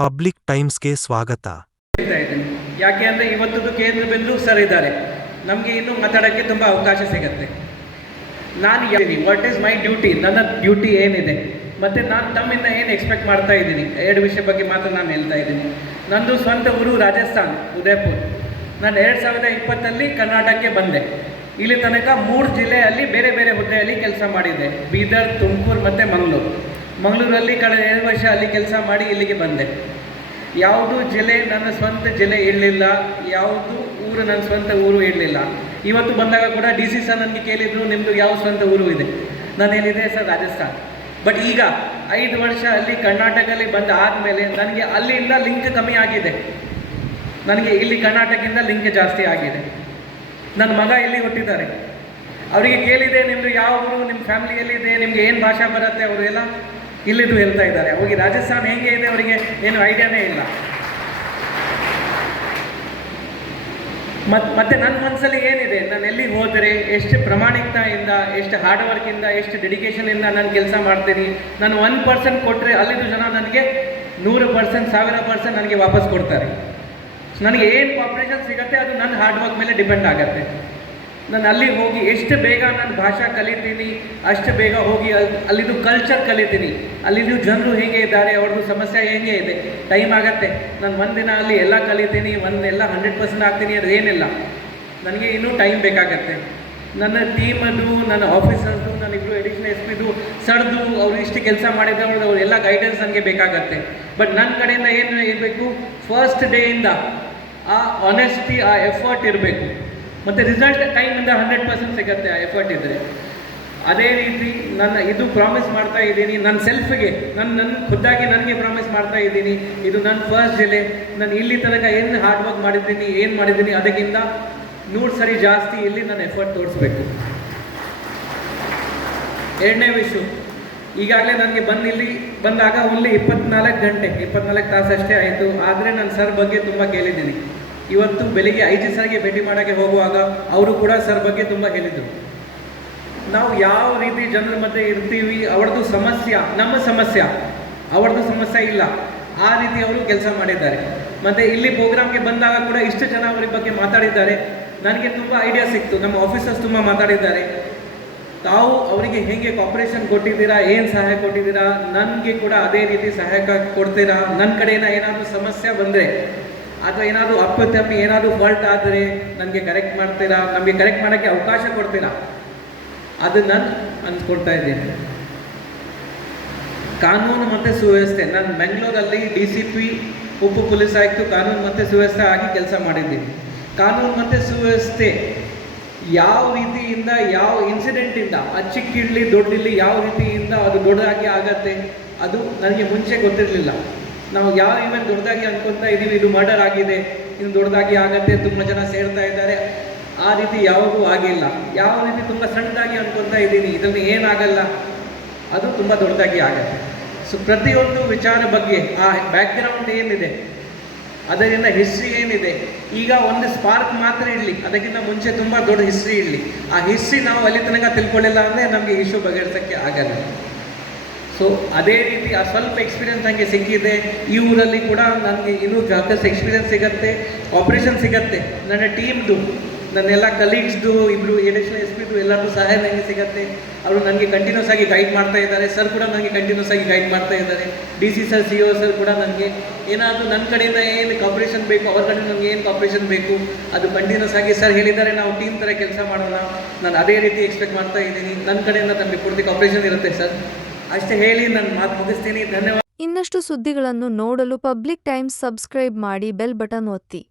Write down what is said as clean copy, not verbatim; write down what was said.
Public ಟೈಮ್ಸ್ಗೆ ಸ್ವಾಗತ. ಯಾಕೆ ಅಂದರೆ ಇವತ್ತದು ಕೇಂದ್ರ ಬಿಂದು ಸರ್ ಇದ್ದಾರೆ, ನಮಗೆ ಇನ್ನೂ ಮಾತಾಡೋಕ್ಕೆ ತುಂಬ ಅವಕಾಶ ಸಿಗುತ್ತೆ. ನಾನು ವಾಟ್ ಈಸ್ ಮೈ ಡ್ಯೂಟಿ, ನನ್ನ ಡ್ಯೂಟಿ ಏನಿದೆ, ಮತ್ತು ನಾನು ತಮ್ಮಿಂದ ಏನು ಎಕ್ಸ್ಪೆಕ್ಟ್ ಮಾಡ್ತಾ ಇದ್ದೀನಿ, ಎರಡು ವಿಷಯ ಬಗ್ಗೆ ಮಾತ್ರ ನಾನು ಹೇಳ್ತಾ ಇದ್ದೀನಿ. ನಂದು ಸ್ವಂತ ಊರು ರಾಜಸ್ಥಾನ್, ಉದಯಪುರ್. ನಾನು 2020 ಕರ್ನಾಟಕಕ್ಕೆ ಬಂದೆ. ಇಲ್ಲಿ ತನಕ 3 ಜಿಲ್ಲೆಯಲ್ಲಿ ಬೇರೆ ಬೇರೆ ಹುದ್ದೆಯಲ್ಲಿ ಕೆಲಸ ಮಾಡಿದ್ದೆ, ಬೀದರ್, ತುಮಕೂರು ಮತ್ತು ಮಂಗಳೂರು. ಮಂಗಳೂರಲ್ಲಿ ಕಳೆದ 2 ವರ್ಷ ಅಲ್ಲಿ ಕೆಲಸ ಮಾಡಿ ಇಲ್ಲಿಗೆ ಬಂದೆ. ಯಾವುದು ಜಿಲ್ಲೆ ನನ್ನ ಸ್ವಂತ ಜಿಲ್ಲೆ ಇರಲಿಲ್ಲ, ಯಾವುದು ಊರು ನನ್ನ ಸ್ವಂತ ಊರು ಇರಲಿಲ್ಲ. ಇವತ್ತು ಬಂದಾಗ ಕೂಡ DC ಸರ್ ನನಗೆ ಕೇಳಿದ್ರು, ನಿಮ್ಮದು ಯಾವ ಸ್ವಂತ ಊರು ಇದೆ? ನಾನು ಹೇಳಿದೆ ಸರ್ ರಾಜಸ್ಥಾನ್. ಬಟ್ ಈಗ 5 ವರ್ಷ ಅಲ್ಲಿ ಕರ್ನಾಟಕದಲ್ಲಿ ಬಂದ ಆದಮೇಲೆ ನನಗೆ ಅಲ್ಲಿಂದ ಲಿಂಕ್ ಕಮ್ಮಿ ಆಗಿದೆ, ನನಗೆ ಇಲ್ಲಿ ಕರ್ನಾಟಕದಿಂದ ಲಿಂಕ್ ಜಾಸ್ತಿ ಆಗಿದೆ. ನನ್ನ ಮಗ ಇಲ್ಲಿ ಹುಟ್ಟಿದ್ದಾರೆ, ಅವರಿಗೆ ಕೇಳಿದೆ ನಿಮ್ಮದು ಯಾವ ಊರು, ನಿಮ್ಮ ಫ್ಯಾಮಿಲಿಯಲ್ಲಿದೆ, ನಿಮಗೆ ಏನು ಭಾಷೆ ಬರುತ್ತೆ, ಅವರೆಲ್ಲ ಇಲ್ಲಿದ್ದು ಹೇಳ್ತಾ ಇದ್ದಾರೆ. ಅವರಿಗೆ ರಾಜಸ್ಥಾನ ಹೇಗೆ ಇದೆ ಅವರಿಗೆ ಏನು ಐಡಿಯಾನೇ ಇಲ್ಲ. ಮತ್ತು ನನ್ನ ಮನಸ್ಸಲ್ಲಿ ಏನಿದೆ, ನಾನು ಎಲ್ಲಿಗೆ ಹೋದರೆ ಎಷ್ಟು ಪ್ರಾಮಾಣಿಕತೆಯಿಂದ, ಎಷ್ಟು ಹಾರ್ಡ್ ವರ್ಕಿಂದ, ಎಷ್ಟು ಡೆಡಿಕೇಶನಿಂದ ನಾನು ಕೆಲಸ ಮಾಡ್ತೀನಿ. ನಾನು 1% ಕೊಟ್ಟರೆ ಅಲ್ಲಿದ್ದು ಜನ ನನಗೆ 100%, 1000% ನನಗೆ ವಾಪಸ್ ಕೊಡ್ತಾರೆ. ನನಗೆ ಏನು ಕಾಂಪಿಟೇಷನ್ ಸಿಗುತ್ತೆ ಅದು ನನ್ನ ಹಾರ್ಡ್ ವರ್ಕ್ ಮೇಲೆ ಡಿಪೆಂಡ್ ಆಗುತ್ತೆ. ನಾನು ಅಲ್ಲಿ ಹೋಗಿ ಎಷ್ಟು ಬೇಗ ನಾನು ಭಾಷೆ ಕಲಿತೀನಿ, ಅಷ್ಟು ಬೇಗ ಹೋಗಿ ಅಲ್ಲಿದ್ದು ಕಲ್ಚರ್ ಕಲಿತೀನಿ, ಅಲ್ಲಿದ್ದು ಜನರು ಹೇಗೆ ಇದ್ದಾರೆ, ಅವ್ರದ್ದು ಸಮಸ್ಯೆ ಹೇಗೆ ಇದೆ. ಟೈಮ್ ಆಗುತ್ತೆ. ನಾನು ಒಂದಿನ ಅಲ್ಲಿ ಎಲ್ಲ ಕಲಿತೀನಿ, ಒಂದೆಲ್ಲ 100% ಆಗ್ತೀನಿ, ಅದು ಏನಿಲ್ಲ. ನನಗೆ ಇನ್ನೂ ಟೈಮ್ ಬೇಕಾಗತ್ತೆ. ನನ್ನ ಟೀಮದು, ನನ್ನ ಆಫೀಸರ್ದು, ನಾನಿಬ್ಬರು ಎಡಿಷನಲ್ SP ಸರ್ದು, ಅವರು ಇಷ್ಟು ಕೆಲಸ ಮಾಡಿದವ್ರದ್ದು ಅವರೆಲ್ಲ ಗೈಡೆನ್ಸ್ ನನಗೆ ಬೇಕಾಗತ್ತೆ. ಬಟ್ ನನ್ನ ಕಡೆಯಿಂದ ಏನು ಇರಬೇಕು, ಫಸ್ಟ್ ಡೇಯಿಂದ ಆ ಆನೆಸ್ಟಿ, ಆ ಎಫರ್ಟ್ ಇರಬೇಕು. ಮತ್ತು ರಿಸಲ್ಟ್ ಟೈಮಿಂದ 100% ಸಿಗುತ್ತೆ ಆ ಎಫರ್ಟ್ ಇದ್ದರೆ. ಅದೇ ರೀತಿ ನನ್ನ ಇದು ಪ್ರಾಮಿಸ್ ಮಾಡ್ತಾ ಇದ್ದೀನಿ ನನ್ನ ಸೆಲ್ಫಿಗೆ, ನನ್ನ ಖುದ್ದಾಗಿ ನನಗೆ ಪ್ರಾಮಿಸ್ ಮಾಡ್ತಾ ಇದ್ದೀನಿ. ಇದು ನನ್ನ ಫಸ್ಟ್ ಜಿಲ್ಲೆ. ನಾನು ಇಲ್ಲಿ ತನಕ ಏನು ಹಾರ್ಡ್ ವರ್ಕ್ ಮಾಡಿದ್ದೀನಿ ಅದಕ್ಕಿಂತ 100 ಸರಿ ಜಾಸ್ತಿ ಇಲ್ಲಿ ನನ್ನ ಎಫರ್ಟ್ ತೋರಿಸ್ಬೇಕು. ಎರಡನೇ ವಿಷಯ, ಈಗಾಗಲೇ ನನಗೆ ಇಲ್ಲಿ ಬಂದಾಗ ಓನ್ಲಿ 24 ಗಂಟೆ 24 ತಾಸು ಅಷ್ಟೇ ಆಯಿತು. ಆದರೆ ನಾನು ಸರ್ ಬಗ್ಗೆ ತುಂಬ ಕೇಳಿದ್ದೀನಿ. ಇವತ್ತು ಬೆಳಿಗ್ಗೆ IG ಸರ್ಗೆ ಭೇಟಿ ಮಾಡೋಕ್ಕೆ ಹೋಗುವಾಗ ಅವರು ಕೂಡ ಸರ್ ಬಗ್ಗೆ ತುಂಬ ಹೇಳಿದರು. ನಾವು ಯಾವ ರೀತಿ ಜನರ ಮಧ್ಯೆ ಇರ್ತೀವಿ, ಅವ್ರದ್ದು ಸಮಸ್ಯೆ ನಮ್ಮ ಸಮಸ್ಯೆ, ಅವ್ರದ್ದು ಸಮಸ್ಯೆ ಇಲ್ಲ, ಆ ರೀತಿ ಅವರು ಕೆಲಸ ಮಾಡಿದ್ದಾರೆ. ಮತ್ತು ಇಲ್ಲಿ ಪ್ರೋಗ್ರಾಮ್ಗೆ ಬಂದಾಗ ಕೂಡ ಇಷ್ಟು ಜನ ಅವ್ರ ಬಗ್ಗೆ ಮಾತಾಡಿದ್ದಾರೆ. ನನಗೆ ತುಂಬ ಐಡಿಯಾ ಸಿಕ್ತು. ನಮ್ಮ ಆಫೀಸರ್ಸ್ ತುಂಬ ಮಾತಾಡಿದ್ದಾರೆ. ತಾವು ಅವರಿಗೆ ಹೇಗೆ ಕಾಪರೇಷನ್ ಕೊಟ್ಟಿದ್ದೀರಾ, ಏನು ಸಹಾಯ ಕೊಟ್ಟಿದ್ದೀರಾ, ನನಗೆ ಕೂಡ ಅದೇ ರೀತಿ ಸಹಾಯ ಕೊಡ್ತೀರಾ. ನನ್ನ ಕಡೆಯಿಂದ ಏನಾದರೂ ಸಮಸ್ಯೆ ಬಂದರೆ ಅಥವಾ ಏನಾದರೂ ಅಪ್ಪತಪ್ಪಿ ಏನಾದರೂ ಫಾಲ್ಟ್ ಆದರೆ ನನಗೆ ಕರೆಕ್ಟ್ ಮಾಡ್ತೀರಾ, ನಮಗೆ ಕರೆಕ್ಟ್ ಮಾಡೋಕ್ಕೆ ಅವಕಾಶ ಕೊಡ್ತೀರಾ, ಅದು ನಾನು ಅಂದ್ಕೊಳ್ತಾ ಇದ್ದೀನಿ. ಕಾನೂನು ಮತ್ತು ಸುವ್ಯವಸ್ಥೆ, ನಾನು ಬೆಂಗಳೂರಲ್ಲಿ DCP, ಉಪ ಪೊಲೀಸ್ ಆಯುಕ್ತ, ಕಾನೂನು ಮತ್ತು ಸುವ್ಯವಸ್ಥೆ ಆಗಿ ಕೆಲಸ ಮಾಡಿದ್ದೀನಿ. ಕಾನೂನು ಮತ್ತು ಸುವ್ಯವಸ್ಥೆ ಯಾವ ರೀತಿಯಿಂದ, ಯಾವ ಇನ್ಸಿಡೆಂಟಿಂದ, ಚಿಕ್ಕಿಡ್ಲಿ ದೊಡ್ಡಿರಲಿ, ಯಾವ ರೀತಿಯಿಂದ ಅದು ದೊಡ್ಡದಾಗಿ ಆಗತ್ತೆ, ಅದು ನನಗೆ ಮುಂಚೆ ಗೊತ್ತಿರಲಿಲ್ಲ. ನಾವು ಯಾವ ಈವೆಂಟ್ ದೊಡ್ಡದಾಗಿ ಅನ್ಕೊತಾ ಇದ್ದೀವಿ, ಇದು ಮರ್ಡರ್ ಆಗಿದೆ, ಇದು ದೊಡ್ಡದಾಗಿ ಆಗತ್ತೆ, ತುಂಬ ಜನ ಸೇರ್ತಾ ಇದ್ದಾರೆ, ಆ ರೀತಿ ಯಾವಾಗೂ ಆಗಿಲ್ಲ. ಯಾವ ರೀತಿ ತುಂಬ ಸಣ್ಣದಾಗಿ ಅನ್ಕೊತಾ ಇದ್ದೀನಿ, ಇದನ್ನು ಏನಾಗಲ್ಲ, ಅದು ತುಂಬ ದೊಡ್ಡದಾಗಿ ಆಗತ್ತೆ. ಸೊ ಪ್ರತಿಯೊಂದು ವಿಚಾರ ಬಗ್ಗೆ ಆ ಬ್ಯಾಕ್ಗ್ರೌಂಡ್ ಏನಿದೆ, ಅದರಿಂದ ಹಿಸ್ಟ್ರಿ ಏನಿದೆ, ಈಗ ಒಂದು ಸ್ಪಾರ್ಕ್ ಮಾತ್ರ ಇರಲಿ, ಅದಕ್ಕಿಂತ ಮುಂಚೆ ತುಂಬ ದೊಡ್ಡ ಹಿಸ್ಟ್ರಿ ಇರಲಿ. ಆ ಹಿಸ್ಟ್ರಿ ನಾವು ಅಲ್ಲಿ ತನಕ ತಿಳ್ಕೊಳ್ಳಿಲ್ಲ ಅಂದರೆ ನಮಗೆ ಇಶ್ಯೂ ಬಗೆಹರಿಸೋಕ್ಕೆ ಆಗಲ್ಲ. ಸೊ ಅದೇ ರೀತಿ ಆ ಸ್ವಲ್ಪ ಎಕ್ಸ್ಪೀರಿಯನ್ಸ್ ನನಗೆ ಸಿಕ್ಕಿದೆ. ಈ ಊರಲ್ಲಿ ಕೂಡ ನನಗೆ ಇನ್ನೂ ಜಾಸ್ತಿ ಎಕ್ಸ್ಪೀರಿಯನ್ಸ್ ಸಿಗುತ್ತೆ, ಆಪ್ರೇಷನ್ ಸಿಗುತ್ತೆ. ನನ್ನ ಟೀಮ್ದು, ನನ್ನೆಲ್ಲ ಕಲೀಗ್ಸ್ದು, ಇಬ್ಬರು ಎಡಿಷನಲ್ SP ಎಲ್ಲರಿಗೂ ಸಹಾಯ ನನಗೆ ಸಿಗುತ್ತೆ. ಅವರು ನನಗೆ ಕಂಟಿನ್ಯೂಸ್ ಆಗಿ ಗೈಡ್ ಮಾಡ್ತಾ ಇದ್ದಾರೆ. ಸರ್ ಕೂಡ ನನಗೆ ಕಂಟಿನ್ಯೂಸ್ ಆಗಿ ಗೈಡ್ ಮಾಡ್ತಾ ಇದ್ದಾರೆ. DC ಸರ್, CO ಸರ್ ಕೂಡ ನನಗೆ ಏನಾದರೂ ನನ್ನ ಕಡೆಯಿಂದ ಏನು ಕಾಪರೇಷನ್ ಬೇಕು, ಅವ್ರ ಕಡೆಯಿಂದ ನನಗೆ ಏನು ಕಾಪರೇಷನ್ ಬೇಕು, ಅದು ಕಂಟಿನ್ಯೂಸ್ ಆಗಿ ಸರ್ ಹೇಳಿದ್ದಾರೆ, ನಾವು ಟೀಮ್ ಥರ ಕೆಲಸ ಮಾಡೋಣ, ನಾನು ಅದೇ ರೀತಿ ಎಕ್ಸ್ಪೆಕ್ಟ್ ಮಾಡ್ತಾ ಇದ್ದೀನಿ. ನನ್ನ ಕಡೆಯಿಂದ ನಮಗೆ ಪೂರ್ತಿ ಕಾಪರೇಷನ್ ಇರುತ್ತೆ ಸರ್. ಅಷ್ಟೇ ಹೇಳಿ ನಾನು ಮಾತು ಮುಗಿಸ್ತೀನಿ. ಧನ್ಯವಾದ. ಇನ್ನಷ್ಟು ಸುದ್ದಿಗಳನ್ನು ನೋಡಲು ಪಬ್ಲಿಕ್ ಟೈಮ್ಸ್ ಸಬ್ಸ್ಕ್ರೈಬ್ ಮಾಡಿ, ಬೆಲ್ ಬಟನ್ ಒತ್ತಿ.